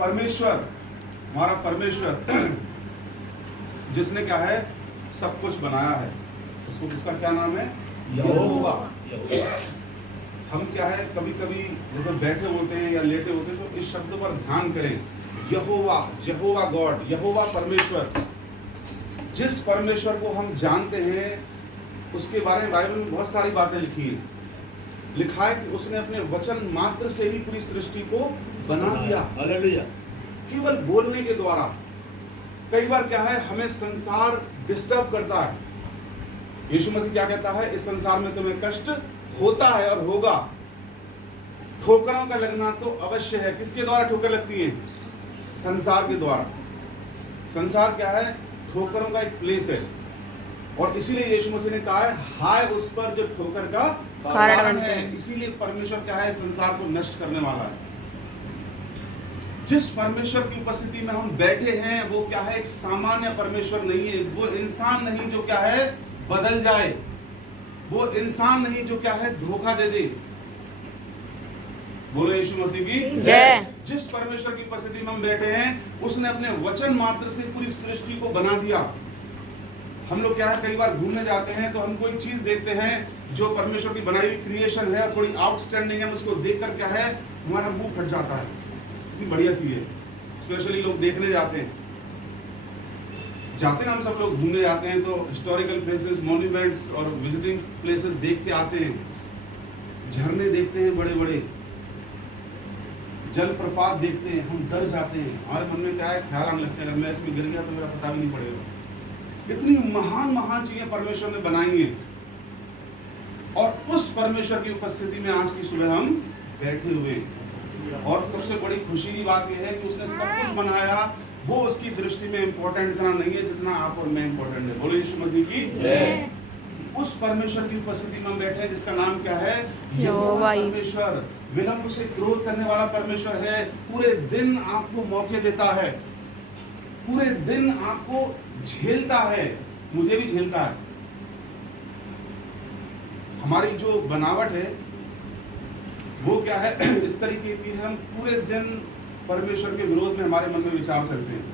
परमेश्वर, हमारा परमेश्वर जिसने क्या है सब कुछ बनाया है, उसका क्या नाम है? यहोवा। हम क्या है कभी कभी जैसे बैठे होते हैं या लेटे होते हैं तो इस शब्द पर ध्यान करें। यहोवा, यहोवा गॉड, यहोवा परमेश्वर। जिस परमेश्वर को हम जानते हैं उसके बारे में बाइबल में बहुत सारी बातें लिखी हैं। लिखा है कि उसने अपने वचन मात्र से ही पूरी सृष्टि को बना दिया। हालेलुया। केवल बोलने के द्वारा। कई बार क्या है हमें संसार डिस्टर्ब करता है। यीशु मसीह क्या कहता है? इस संसार में तुम्हें कष्ट होता है और होगा। ठोकरों का लगना तो अवश्य है। किसके द्वारा ठोकर लगती है? संसार के द्वारा। संसार क्या है? ठोकरों का एक प्लेस है। और इसीलिए यीशु मसीह ने कहा है हाय उस पर जो ठोकर का कारण है। इसीलिए परमेश्वर क्या है? संसार को नष्ट करने वाला है। जिस परमेश्वर की उपस्थिति में हम बैठे हैं वो क्या है? एक सामान्य परमेश्वर नहीं है। वो इंसान नहीं जो क्या है बदल जाए। वो इंसान नहीं जो क्या है धोखा दे दे। बोलो यीशु मसीह की जय। जिस परमेश्वर की उपस्थिति में हम बैठे हैं उसने अपने वचन मात्र से पूरी सृष्टि को बना दिया। हम लोग क्या है कई बार घूमने जाते हैं तो हम कोई चीज देखते हैं जो परमेश्वर की बनाई हुई क्रिएशन है, थोड़ी आउटस्टैंडिंग है, उसको देखकर क्या है हमारा मुंह फट जाता है। इतनी बढ़िया चीज है। स्पेशली लोग देखने जाते हैं हम सब लोग घूमने जाते हैं तो हिस्टोरिकल प्लेसेस, मॉन्यूमेंट्स और विजिटिंग प्लेसेस देख के आते हैं। झरने देखते हैं, बड़े बड़े जलप्रपात देखते हैं, हम डर जाते हैं। हमारे मन में क्या है ख्याल आने लगता है अगर मैं इसमें गिर गया तो मेरा पता भी नहीं पड़ेगा। इतनी महान महान चीजें परमेश्वर ने बनाई हैं और उस परमेश्वर की उपस्थिति में आज की सुबह हम बैठे हुए हैं। और सबसे बड़ी खुशी की बात यह है कि उसने सब कुछ बनाया, वो उसकी दृष्टि में इंपॉर्टेंट इतना नहीं है जितना आप और मैं इंपॉर्टेंट है। बोलो यीशु मसीह की जय। उस परमेश्वर की उपस्थिति में हम बैठे हैं जिसका नाम क्या है? यहोवा परमेश्वर। विलंब से क्रोध करने वाला परमेश्वर है। पूरे दिन आपको मौके देता है, पूरे दिन आपको झेलता है, मुझे भी झेलता है। हमारी जो बनावट है वो क्या है इस तरीके की है, हम पूरे दिन परमेश्वर के विरोध में हमारे मन में विचार चलते हैं।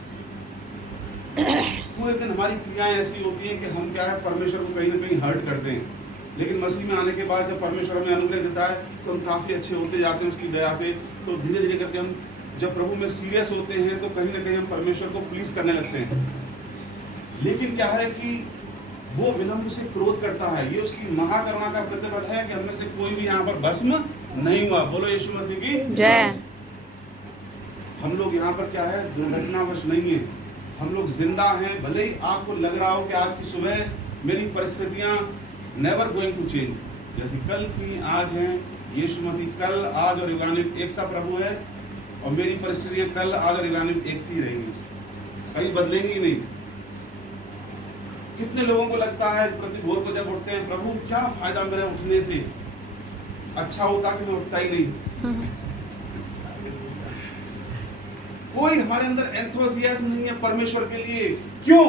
पूरे दिन हमारी क्रियाएं ऐसी होती हैं कि हम क्या है परमेश्वर को कहीं ना कहीं हर्ट करते हैं। लेकिन मसीह में आने के बाद जब परमेश्वर हमें अनुग्रह देता है तो हम काफी अच्छे होते जाते हैं उसकी दया से। तो धीरे धीरे करके हम जब प्रभु में सीरियस होते हैं तो कहीं ना कहीं हम परमेश्वर को प्लीज करने लगते हैं। लेकिन क्या है कि वो विलंब से क्रोध करता है। ये उसकी महाकरुणा का प्रतिफल है कि हमें से कोई भी यहाँ पर भस्म नहीं हुआ। बोलो यीशु मसीह की जय। हम लोग यहाँ पर क्या है दुर्घटनावश नहीं है, हम लोग जिंदा हैं। भले ही आपको लग रहा हो कि आज की सुबह मेरी परिस्थितियां नेवर गोइंग टू चेंज, जैसी कल थी आज हैं। यीशु मसीह कल आज और युगान्वित एक सा प्रभु है और मेरी परिस्थितियां कल आज और युगान्वित एक सी रहेंगी, कहीं बदलेंगी नहीं। कितने लोगों को लगता है प्रति भोर को जब उठते हैं प्रभु क्या फायदा मेरे उठने से, अच्छा होता कि मैं उठता ही नहीं। कोई हमारे अंदर एंथुसियाज्म नहीं है परमेश्वर के लिए। क्यों?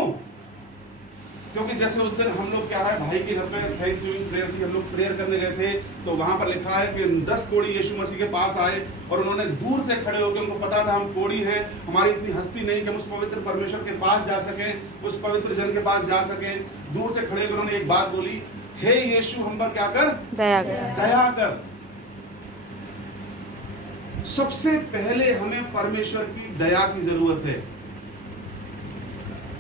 क्योंकि जैसे उस दिन हम लोग क्या है भाई के घर में थैंक्सगिविंग प्रेयर थी, हम लोग प्रेयर करने गए थे तो वहां पर लिखा है कि 10 कोढ़ी यीशु मसीह के पास आए और उन्होंने दूर से खड़े होकर, उनको पता था हम कोढ़ी हैं, हमारी इतनी हस्ती नहीं कि हम उस पवित्र परमेश्वर के पास जा सकें, उस पवित्र जन के पास जा सकें। दूर से खड़े होकर उन्होंने एक बात बोली, हे यीशु हम पर क्या कर? दया कर, दया कर। सबसे पहले हमें परमेश्वर की दया की जरूरत है।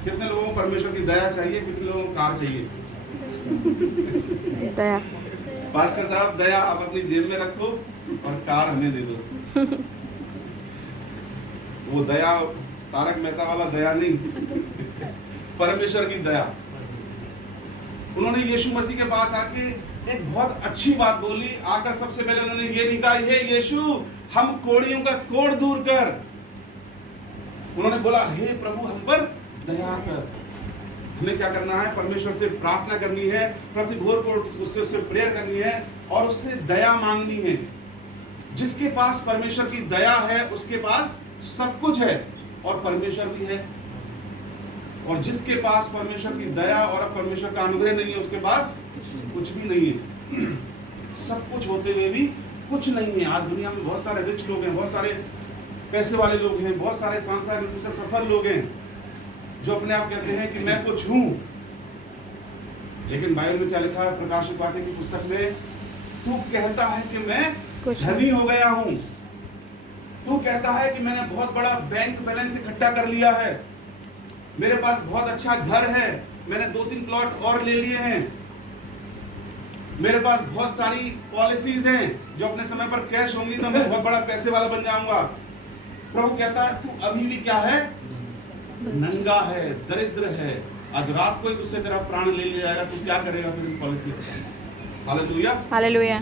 कितने लोगों को परमेश्वर की दया चाहिए, कितने लोगों को कार चाहिए? दया। पास्टर साहब दया आप अपनी जेब में रखो और कार हमें दे दो। वो दया तारक मेहता वाला दया नहीं, परमेश्वर की दया। उन्होंने यीशु मसीह के पास आके एक बहुत अच्छी बात बोली। आकर सबसे पहले उन्होंने ये नहीं कहा हे यीशु हम कोढ़ियों का कोढ़ दूर कर। उन्होंने बोला हे प्रभु हम पर दया कर। हमें क्या करना है? परमेश्वर से प्रार्थना करनी है, प्रति भोर को उससे प्रेयर करनी है और उससे दया मांगनी है। जिसके पास परमेश्वर की दया है उसके पास सब कुछ है और परमेश्वर भी है। और जिसके पास परमेश्वर की दया और परमेश्वर का अनुग्रह नहीं है उसके पास कुछ भी नहीं है। सब कुछ होते हुए भी कुछ नहीं है। आज दुनिया में बहुत सारे रिच लोग हैं, बहुत सारे पैसे वाले लोग हैं, बहुत सारे सांसारिक रूप से सफल लोग हैं जो अपने आप कहते हैं कि मैं कुछ हूं। लेकिन बाइबल में क्या लिखा है? प्रकाशित वाक्य की पुस्तक में, तू कहता है कि मैं धनी हो गया हूं, तू कहता है कि मैंने बहुत बड़ा बैंक बैलेंस इकट्ठा कर लिया है, मेरे पास बहुत अच्छा घर है, मैंने 2-3 प्लॉट और ले लिए हैं, मेरे पास बहुत सारी पॉलिसीज हैं जो अपने समय पर कैश होंगी तो मैं बहुत बड़ा पैसे वाला बन जाऊंगा। प्रभु कहता है तू अभी भी क्या है? नंगा है, दरिद्र है। आज रात को ही तुझसे तेरा प्राण ले लिया जाएगा, तू क्या करेगा फिर पॉलिसी से? Hallelujah, hallelujah.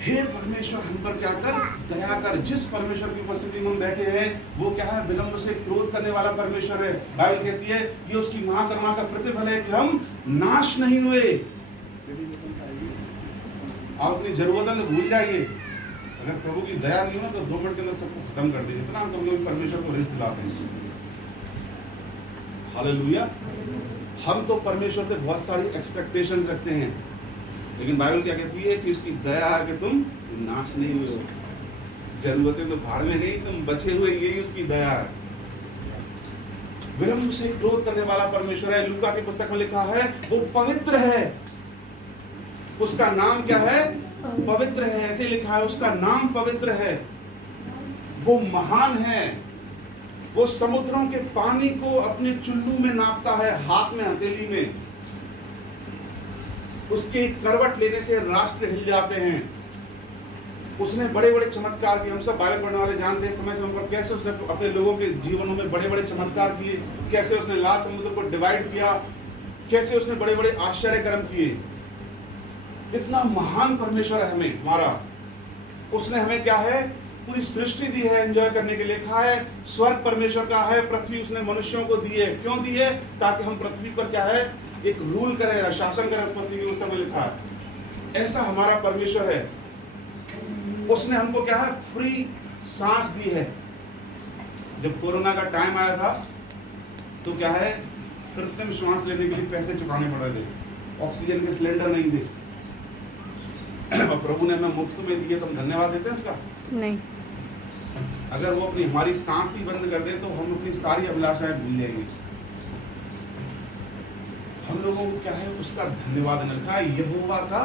हे परमेश्वर हम पर क्या कर? दया कर। जिस परमेश्वर की उपस्थिति में हम बैठे हैं वो क्या है? विलंब से क्रोध करने वाला परमेश्वर है। बाइबल कहती है ये उसकी महाकरुणा का प्रतिफल है कि हम नाश नहीं हुए। आप अपनी जरूरतें तो भूल जाइए। अगर प्रभु की दया नहीं हो तो 2 मिनट के अंदर सबको खत्म कर दीजिए। इतना हम कभी परमेश्वर को रिस्क दिलाते हैं। हालेलुया। हम तो परमेश्वर से बहुत सारी एक्सपेक्टेशंस रखते हैं, लेकिन बाइबल क्या कहती है कि उसकी दया है कि तुम नाश नहीं हुए। जरूरतें तो भाड़ में गई, तुम बचे हुए, यही उसकी दया है। विलंब से क्रोध करने वाला परमेश्वर है। लूका की पुस्तक में लिखा है वो पवित्र है, उसका नाम क्या है? पवित्र है। ऐसे लिखा है उसका नाम पवित्र है। वो महान है, वो समुद्रों के पानी को अपने चुल्लू में नापता है, हाथ में हथेली में। उसके करवट लेने से राष्ट्र हिल जाते हैं। उसने बड़े बड़े चमत्कार किए। हम सब बाइबल पढ़ने वाले जानते हैं समय समय पर कैसे उसने अपने लोगों के जीवनों में बड़े बड़े चमत्कार किए, कैसे उसने लाल समुद्र को डिवाइड किया, कैसे उसने बड़े बड़े आश्चर्य कर्म किए। इतना महान परमेश्वर है हमें हमारा। उसने हमें क्या है? पूरी सृष्टि दी है एंजॉय करने के लिए। कहा है स्वर्ग परमेश्वर का है, पृथ्वी उसने मनुष्यों को दी है। क्यों दी है? ताकि हम पृथ्वी पर क्या है? एक रूल करें, शासन करें। पृथ्वी की पुस्तक में लिखा है ऐसा हमारा परमेश्वर है। उसने हमको क्या है? फ्री सांस दी है। जब कोरोना का टाइम आया था तो क्या है? कृत्रिम श्वास लेने के लिए पैसे चुकाने पड़ रहे थे, ऑक्सीजन के सिलेंडर नहीं थे। और प्रभु ने हमें मुफ्त में दिए तो हम धन्यवाद देते हैं उसका? नहीं। अगर वो अपनी हमारी सांस ही बंद कर दे तो हम अपनी सारी अभिलाषाएं भूल जाएंगे। हम लोगों को क्या है? उसका धन्यवाद करना है। यहोवा का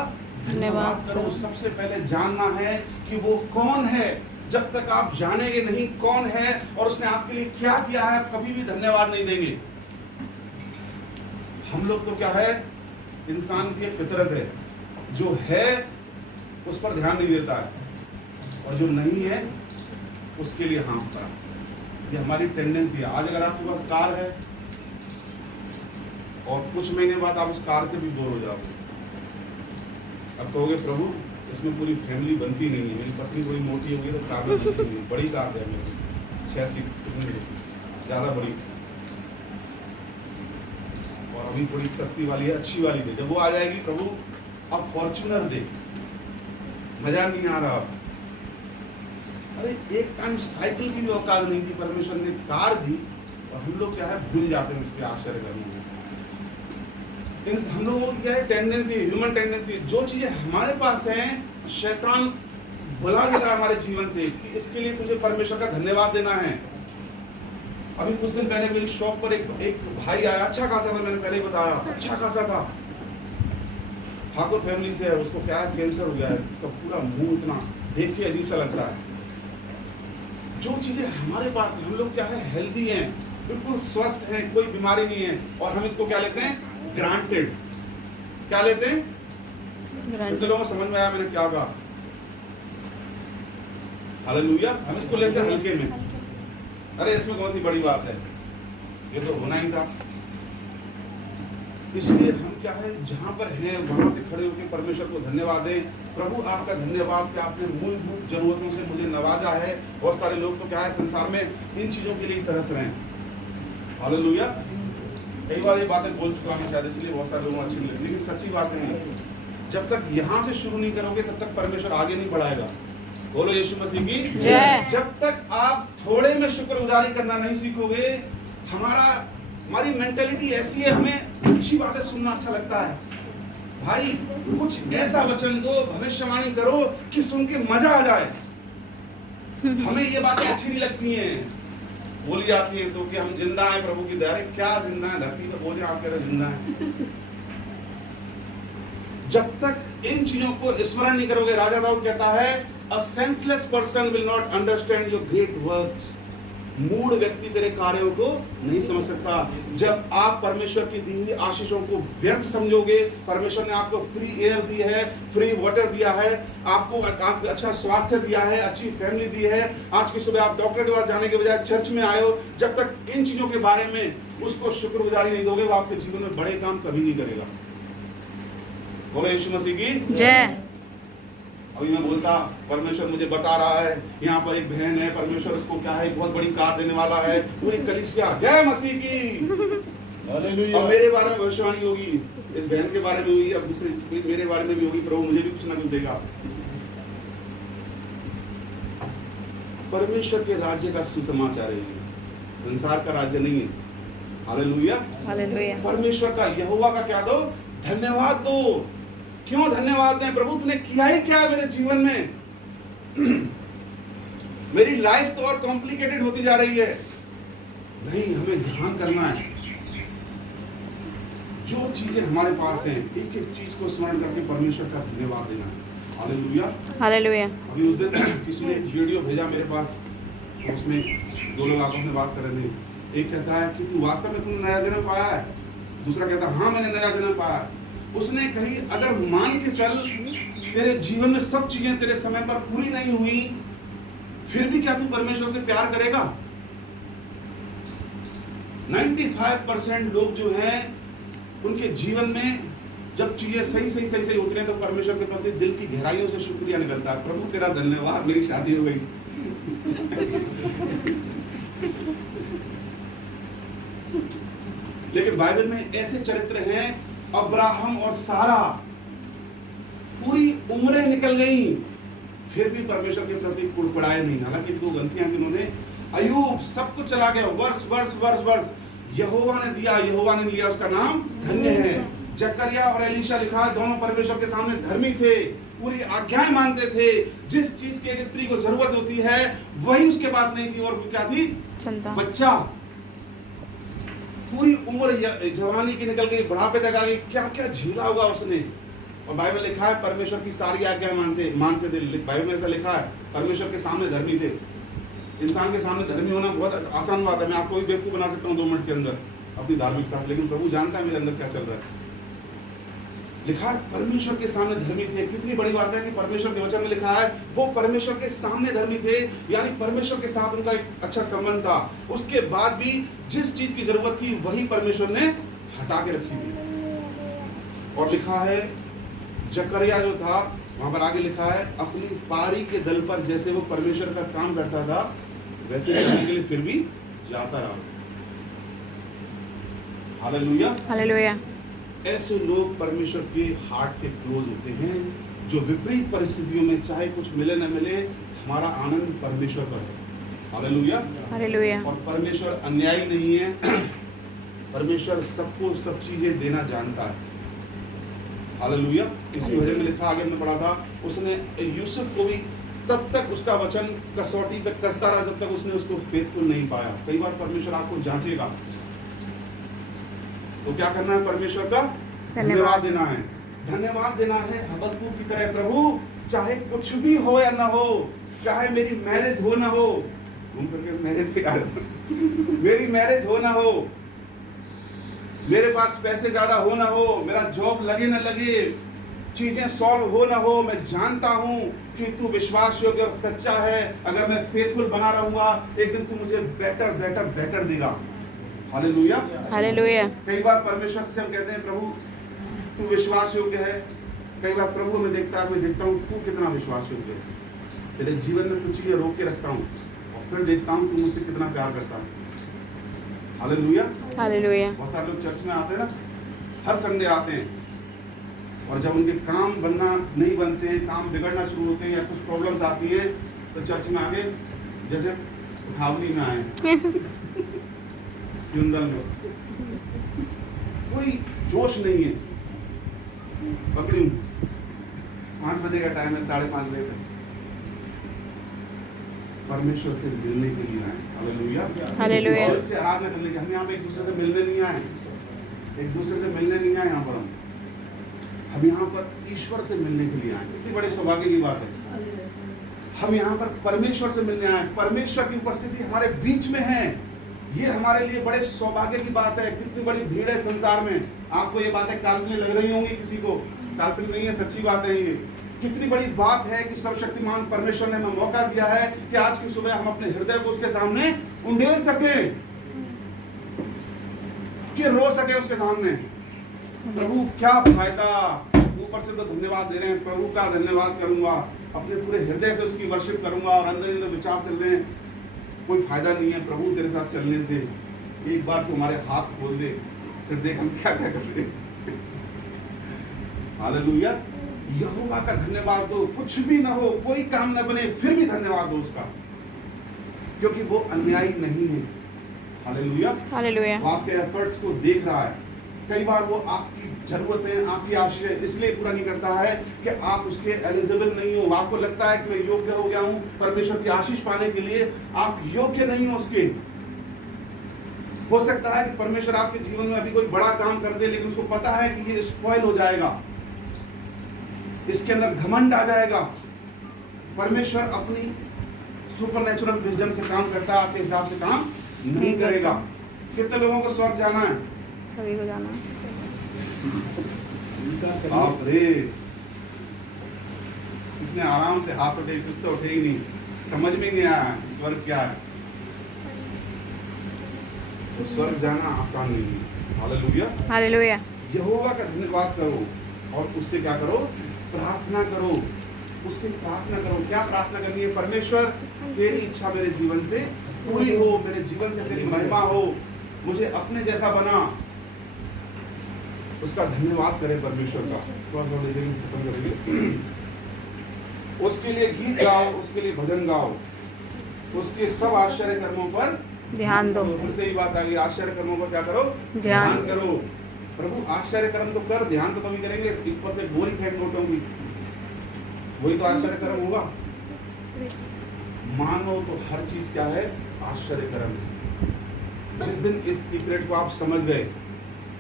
धन्यवाद करो। सबसे पहले जानना है कि वो कौन है। जब तक आप जानेंगे नहीं कौन है और उसने आपके लिए क्या किया है, कभी भी धन्यवाद नहीं देंगे। हम लोग तो क्या है? इंसान की एक फितरत है, जो है उस पर ध्यान नहीं देता है और जो नहीं है उसके लिए हाँफता है। ये हमारी टेंडेंसी है। आज अगर आपके पास कार है और कुछ महीने बाद आप उस कार से भी बोर हो जाओगे। अब कहोगे प्रभु इसमें पूरी फैमिली बनती नहीं है, मेरी पत्नी थोड़ी मोटी होगी तो कार में बनती नहीं है। बड़ी कार है मेरी, 6 सीट, ज़्यादा बड़ी, और अभी थोड़ी सस्ती वाली है, अच्छी वाली दे। जब वो आ जाएगी प्रभु अब फॉर्च्यूनर दे, मजा नहीं आ रहा। अरे एक टाइम साइकिल की भी औकात नहीं थी, परमेश्वर ने कार दी और हम लोग क्या है? भूल जाते हैं उसके आश्चर्य करने में। हम लोगों की क्या है? Tendency, human tendency. जो चीजें हमारे पास हैं शैतान बुला देता है हमारे जीवन से कि इसके लिए तुझे परमेश्वर का धन्यवाद देना है। अभी कुछ दिन पहले मेरी शॉप पर एक भाई आया, अच्छा खासा था, मैंने पहले ही बताया, अच्छा खासा था, ठाकुर फैमिली से है। उसको क्या है? कैंसर हो गया है, उसका पूरा मुंह इतना देख के अजीब सा लगता है। जो चीजें हमारे पास है, हम लोग क्या है? हेल्दी हैं, बिल्कुल स्वस्थ हैं, कोई बीमारी नहीं है, और हम इसको क्या लेते हैं? ग्रांटेड। क्या लेते हैं? कितने लोगों को समझ में आया मैंने क्या कहा? हालेलुया। हम इसको लेते हैं हल्के में। अरे इसमें कौन सी बड़ी बात है, ये तो होना ही था। इसलिए हम क्या है? जहां पर हैं वहां से खड़े होकर परमेश्वर को धन्यवाद दें। प्रभु आपका धन्यवाद कि आपने मूलभूत जरूरतों से मुझे नवाजा है। बहुत सारे लोग तो क्या है? संसार में इन चीजों के लिए तरस रहे हैं। हालेलुया। कई बार ये बातें बोल चुका मैं शायद, इसलिए बहुत सारे लोगों को अच्छी नहीं लगती, लेकिन सच्ची बातें हैं। जब तक यहाँ से शुरू नहीं करोगे तब तक परमेश्वर आगे नहीं बढ़ाएगा। बोलो यीशु मसीह की जय। जब तक आप थोड़े में शुक्रगुजारी करना नहीं सीखोगे, हमारी मेंटेलिटी ऐसी है, हमें अच्छी बातें सुनना अच्छा लगता है। भाई कुछ ऐसा वचन दो, भविष्यवाणी करो कि सुन के मजा आ जाए। हमें ये बातें अच्छी नहीं लगती हैं, बोली जाती हैं तो कि हम जिंदा हैं प्रभु की दया। क्या जिंदा है? धरती पर बोझ आप कह रहे जिंदा है। जब तक इन चीजों को स्मरण नहीं करोगे, राजा दाऊद कहता है a senseless person will not understand your great works. मूढ़ व्यक्ति तेरे कार्यों को नहीं समझ सकता। जब आप परमेश्वर की दी हुई आशीषों को व्यर्थ समझोगे, परमेश्वर ने आपको फ्री एयर दी है, फ्री वाटर दिया है, आपको अच्छा स्वास्थ्य दिया है, अच्छी फैमिली दी है, आज की सुबह आप डॉक्टर के पास जाने के बजाय चर्च में आए हो, जब तक इन चीजों के बारे में उसको शुक्रगुजारी नहीं दोगे, वो आपके जीवन में बड़े काम कभी नहीं करेगा। बोलो यीशु मसीह की जय। अभी मैं बोलता परमेश्वर मुझे बता रहा है यहाँ पर एक बहन है, परमेश्वर उसको क्या है बहुत बड़ी कार देने वाला है, पूरी कलीसिया जय मसीह की। अब मेरे बारे में भविष्यवाणी होगी, इस बहन के बारे में हुई, अब दूसरे मेरे बारे में भी होगी, प्रभु मुझे भी कुछ ना कुछ देगा। परमेश्वर के राज्य का सुसमाचार है, संसार का राज्य नहीं है। Hallelujah hallelujah. परमेश्वर का यहोवा का क्या दो? धन्यवाद दो। क्यों धन्यवाद दें? प्रभु तूने किया ही क्या है मेरे जीवन में? मेरी लाइफ तो और कॉम्प्लिकेटेड होती जा रही है। नहीं, हमें ध्यान करना है जो चीजें हमारे पास हैं, एक एक चीज को स्मरण करके परमेश्वर का धन्यवाद देना है। Hallelujah hallelujah. अभी उस दिन किसी ने वीडियो भेजा मेरे पास, उसमें दो लोग आपस में बात कर रहे थे। एक कहता है कि तू वास्तव में तूने नया जन्म पाया है, दूसरा कहता है हाँ मैंने नया जन्म पाया। उसने कही अगर मान के चल तेरे जीवन में सब चीजें तेरे समय पर पूरी नहीं हुई, फिर भी क्या तू परमेश्वर से प्यार करेगा? 95% लोग जो हैं उनके जीवन में जब चीजें सही होती हैं तो परमेश्वर के प्रति दिल की गहराइयों से शुक्रिया निकलता है। प्रभु तेरा धन्यवाद, मेरी शादी हो गई। लेकिन बाइबल में ऐसे चरित्र हैं, अब्राहम और सारा पूरी उम्रें निकल गई, फिर भी परमेश्वर के प्रति कुड़कुड़ाए नहीं। हालांकि दो गलतियां की उन्होंने। अय्यूब सब कुछ चला गया, वर्ष यहोवा ने दिया, यहोवा ने लिया, उसका नाम धन्य है। जकरिया और एलीशा लिखा है दोनों परमेश्वर के सामने धर्मी थे, पूरी आज्ञाएं मानते थे। जिस चीज की एक स्त्री को जरूरत होती है वही उसके पास नहीं थी, और क्या थी? बच्चा। पूरी उम्र जवानी की निकल गई, बुढ़ापे तक आ गई, क्या क्या झेला होगा उसने। और बाइबल लिखा है परमेश्वर की सारी आज्ञाएं मानते थे। बाइबल में ऐसा लिखा है परमेश्वर के सामने धर्मी थे। इंसान के सामने धर्मी होना बहुत आसान बात है, मैं आपको भी बेवकूफ बना सकता हूँ 2 मिनट के अंदर अपनी धार्मिकता से, लेकिन प्रभु जानता है मेरे अंदर क्या चल रहा है। लिखा है परमेश्वर के सामने धर्मी थे। कितनी बड़ी बात है कि परमेश्वर के वचन में लिखा है वो परमेश्वर के सामने धर्मी थे, यानी परमेश्वर के साथ उनका एक अच्छा संबंध था। उसके बाद भी जिस चीज की जरूरत थी वही परमेश्वर ने हटा के रखी थी। और लिखा है जकरिया जो था, वहां पर आगे लिखा है अपनी पारी के दल पर जैसे वो परमेश्वर का काम करता था वैसे करने के लिए फिर भी जाता रहा। Hallelujah hallelujah. ऐसे लोग परमेश्वर के हार्ट के क्लोज होते हैं, जो विपरीत परिस्थितियों में चाहे कुछ मिले न मिले हमारा आनंद परमेश्वर पर है। Hallelujah hallelujah. और परमेश्वर अन्यायी नहीं है, परमेश्वर सबको सब चीजें देना जानता है। हालेलुया। इसी वजह में लिखा, आगे में पढ़ा था, उसने यूसुफ को भी तब तक उसका वचन कसौटी पे कसता रहा जब तक उसने उसको फेथफुल नहीं पाया। कई बार परमेश्वर आपको जांचेगा, तो क्या करना है? परमेश्वर का धन्यवाद देना है। धन्यवाद देना है हबक्कूक की तरह, प्रभु चाहे कुछ भी हो या ना हो, चाहे मेरी मैरिज हो ना हो, घूम करके मैरिज पे आ जाता, मेरी मैरिज हो ना हो, मेरे पास पैसे ज्यादा हो ना हो, मेरा जॉब लगे ना लगे, चीजें सॉल्व हो ना हो, मैं जानता हूं कि तू विश्वास योग्य और सच्चा है। अगर मैं फेथफुल बना रहूंगा एक दिन तू मुझे बेटर बेटर बेटर देगा। Hallelujah hallelujah. कई बार परमेश्वर से हम कहते हैं प्रभु तू विश्वास योग्य है, कई बार प्रभु में देखता है, मैं देखता हूँ तू कितना विश्वास योग्य है, तेरे जीवन में कुछ चीजें रोक के रखता हूँ और फिर देखता हूँ तू मुझसे कितना प्यार करता है। Hallelujah hallelujah. बहुत सारे लोग चर्च में आते हैं ना, हर संडे आते हैं, और जब उनके काम बनना नहीं बनते हैं, काम बिगड़ना शुरू होते हैं या कुछ प्रॉब्लम्स आती है तो चर्च में आगे जैसे उठावनी में आए फ्यूनरल में, कोई जोश नहीं है। पकड़ी 5 बजे का टाइम है, 5:30 बजे तक परमेश्वर से मिलने के लिए आए। Hallelujah, hallelujah. उसकी से आराधना करने के। हम यहाँ पे एक दूसरे से मिलने नहीं आए, एक दूसरे से मिलने नहीं आए। यहाँ पर हम यहाँ पर ईश्वर से मिलने के लिए आए। कितनी बड़ी सौभाग्य की बात है। हम यहाँ पर परमेश्वर से मिलने आए, परमेश्वर की उपस्थिति हमारे बीच में है। ये हमारे लिए बड़े सौभाग्य की बात है। कितनी बड़ी भीड़ है संसार में। आपको ये बातें काल्पनिक लग रही होंगी, किसी को काल्पनिक नहीं है, सच्ची बात है। ये कितनी बड़ी बात है कि सर्वशक्तिमान परमेश्वर ने हमें मौका दिया है कि आज की सुबह हम अपने हृदय को उसके सामने उंडेल सके, कि रो सके उसके सामने। प्रभु क्या फायदा, ऊपर से तो धन्यवाद दे रहे हैं, प्रभु का धन्यवाद करूंगा, अपने पूरे हृदय से उसकी वर्शिप करूंगा और अंदर ही अंदर विचार चल रहे हैं, कोई फायदा नहीं है प्रभु तेरे साथ चलने से। एक बार तू हमारे हाथ खोल दे, फिर देख हम क्या क्या करते हैं। हालेलुया। यहोवा का धन्यवाद दो, कुछ भी ना हो, कोई काम ना बने, फिर भी धन्यवाद दो उसका, क्योंकि वो अन्यायी नहीं है। Hallelujah, hallelujah. वो आपके एफर्ट्स को देख रहा है। कई बार वो आपकी जरूरतें, आपकी आशीष इसलिए पूरा नहीं करता है कि आप उसके एलिजिबल नहीं हो। आपको लगता है कि मैं योग्य हो गया हूं परमेश्वर की आशीष पाने के लिए, आप योग्य नहीं हो उसके। हो सकता है कि परमेश्वर आपके जीवन में अभी कोई बड़ा काम कर दे, लेकिन उसको पता है कि ये स्पॉइल हो जाएगा, इसके अंदर घमंड आ जाएगा। परमेश्वर अपनी सुपरनैचुरल विजडम से काम करता है, आपके हिसाब से काम नहीं करेगा। कितने लोगों को स्वर्ग जाना है? सभी को जाना। बाप रे, इतने आराम से हाथ उठे, कुछ तो उठे ही नहीं, समझ में नहीं आया स्वर्ग क्या है। तो स्वर्ग जाना आसान नहीं है। Hallelujah, hallelujah. यहोवा का धन्यवाद करो और उससे क्या करो? प्रार्थना करो, उससे प्रार्थना करो। क्या प्रार्थना करनी है? परमेश्वर तेरी इच्छा मेरे जीवन से पूरी हो, मेरे जीवन से तेरी महिमा हो, मुझे अपने जैसा बना। उसका धन्यवाद करें परमेश्वर का। खत्म करेंगे। उसके लिए गीत गाओ, उसके लिए भजन गाओ, उसके सब आश्चर्य कर्मों पर ध्यान दो। फिर से ही बात आ गई, आश्चर्य कर्मों पर क्या करो? ध्यान करो। प्रभु आश्चर्य कर्म तो कर, ध्यान तो तभी करेंगे ऊपर से गोली फेंक नोटों की, वही तो आश्चर्य कर्म होगा। मानो तो हर चीज क्या है? आश्चर्य कर्म। जिस दिन इस सीक्रेट को आप समझ गए,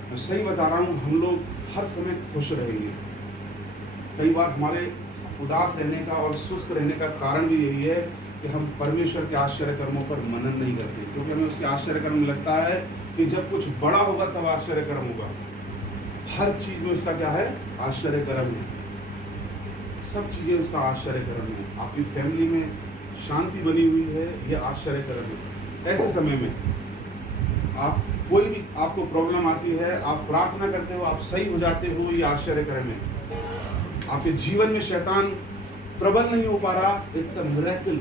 मैं सही बता रहा हूँ, हम लोग हर समय खुश रहेंगे। कई बार हमारे उदास रहने का और सुस्त रहने का कारण भी यही है कि हम परमेश्वर के आश्चर्य कर्मों पर मनन नहीं करते, क्योंकि हमें उसके आश्चर्य कर्म लगता है कि जब कुछ बड़ा होगा तब आश्चर्य कर्म होगा। हर चीज में उसका क्या है? आश्चर्य कर्म है। सब चीजें उसका आश्चर्य कर्म है। आपकी फैमिली में शांति बनी हुई है, यह आश्चर्य कर्म है। ऐसे समय में आप कोई भी आपको प्रॉब्लम आती है, आप प्रार्थना करते हो, आप सही हो जाते हो, ये आश्चर्य कर्म है। आपके जीवन में शैतान प्रबल नहीं हो पा रहा, इट्स अ मिरेकल।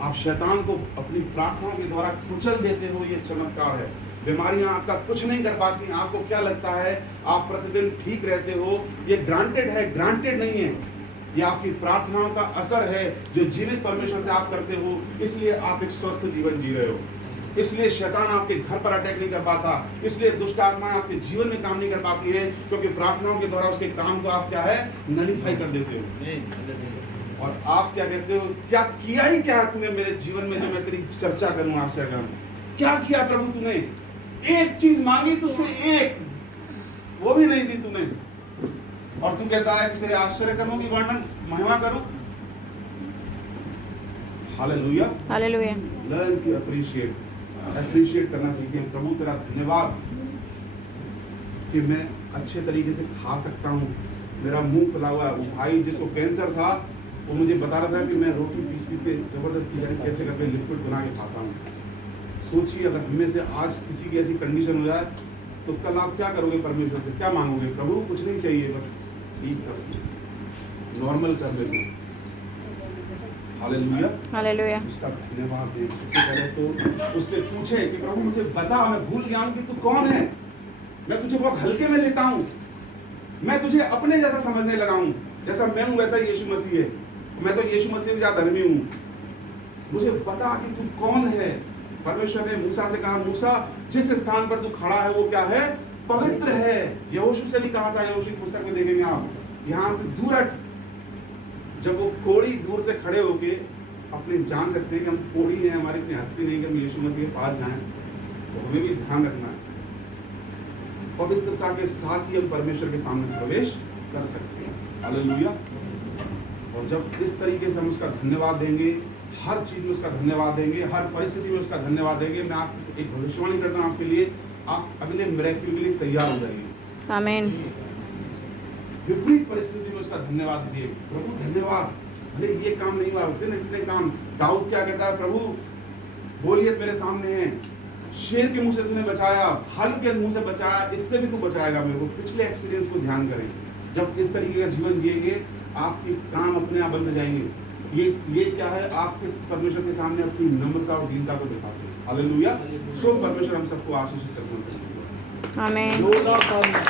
आप शैतान को अपनी प्रार्थना के द्वारा कुचल देते हो, ये चमत्कार है। बीमारियां आपका कुछ नहीं कर पाती। आपको क्या लगता है आप प्रतिदिन ठीक रहते हो, ये ग्रांटेड है? ग्रांटेड नहीं है, ये आपकी प्रार्थनाओं का असर है जो जीवित परमेश्वर से आप करते हो। इसलिए आप एक स्वस्थ जीवन जी रहे हो, इसलिए शैतान आपके घर पर अटैक नहीं कर पाता, इसलिए दुष्ट आत्माएं आपके जीवन में काम नहीं कर पाती है, क्योंकि प्रार्थनाओं के द्वारा उसके काम को आप क्या है? नलीफाई कर देते हो। और आप क्या कहते हो? क्या किया ही क्या है तूने मेरे जीवन में जो मैं तेरी चर्चा करूं, आशा करूं? क्या किया प्रभु तूने? एक चीज मांगी तुझसे, एक वो भी नहीं दी तूने, और तू कहता है कि तेरे आश्चर्य कर्मों की वर्णन महिमा करूं। Hallelujah, hallelujah. Learn to appreciate करना सीखें। प्रभु तेरा धन्यवाद कि मैं अच्छे तरीके से खा सकता हूँ, मेरा मुंह खुला हुआ है। वो भाई जिसको कैंसर था, वो मुझे बता रहा था कि मैं रोटी पीस के जबरदस्ती कैसे करके लिक्विड बना के खाता हूँ। सोचिए अगर हमें से आज किसी की ऐसी कंडीशन हो जाए तो कल आप क्या करोगे? परमेश्वर से क्या मांगोगे? प्रभु कुछ नहीं चाहिए, बस ठीक कर, नॉर्मल कर ले। Hallelujah, hallelujah. उसका धन्यवाद दें। सबसे पहले तो उससे पूछे कि प्रभु मुझे बता, मैं भूल गया हूं कि तू कौन है, मैं तुझे बहुत हल्के में लेता हूं, मैं तुझे अपने जैसा समझने लगा हूं, जैसा मैं हूं वैसा यीशु मसीह है, मैं तो यीशु मसीह से ज्यादा धर्मी हूं, मुझे बता कि तू कौन है। परमेश्वर ने मूसा से कहा, मूसा जिस स्थान पर तू खड़ा है वो क्या है? पवित्र है। यहोशू से भी कहा था, यहोशू की पुस्तक में देखेंगे आप, यहाँ से दूर हट। जब वो कोढ़ी दूर से खड़े होके अपने जान सकते हैं कि हम थोड़ी हैं, हमारी इतनी हस्ती नहीं कि हम यीशु मसीह के पास जाएं, तो हमें भी ध्यान रखना है पवित्रता के साथ ही हम परमेश्वर के सामने प्रवेश कर सकते हैं। हालेलुया। और जब इस तरीके से हम उसका धन्यवाद देंगे, हर चीज में उसका धन्यवाद देंगे, हर परिस्थिति में उसका धन्यवाद देंगे, मैं आपसे एक भविष्यवाणी करता हूँ आपके लिए, आप अगले मिरेकल के लिए तैयार हो जाइए। आमीन। विपरीत परिस्थिति में उसका धन्यवाद दीजिए। प्रभु धन्यवाद, अरे ये काम नहीं हुआ, होते ना इतने काम। दाऊद क्या कहता है, प्रभु गोलियत मेरे सामने है, शेर के मुंह से तूने बचाया, भालू के मुंह से बचाया, इससे भी तू बचाएगा मेरे को। पिछले एक्सपीरियंस को ध्यान करें। जब इस तरीके का जीवन जिएंगे, आपके काम अपने आप बंद जाएंगे। ये क्या है, आपके परमेश्वर के सामने अपनी नम्रता और दीनता को दिखाते हैं। हालेलुया। सो परमेश्वर हम सबको आशीषित करते हैं। आमीन।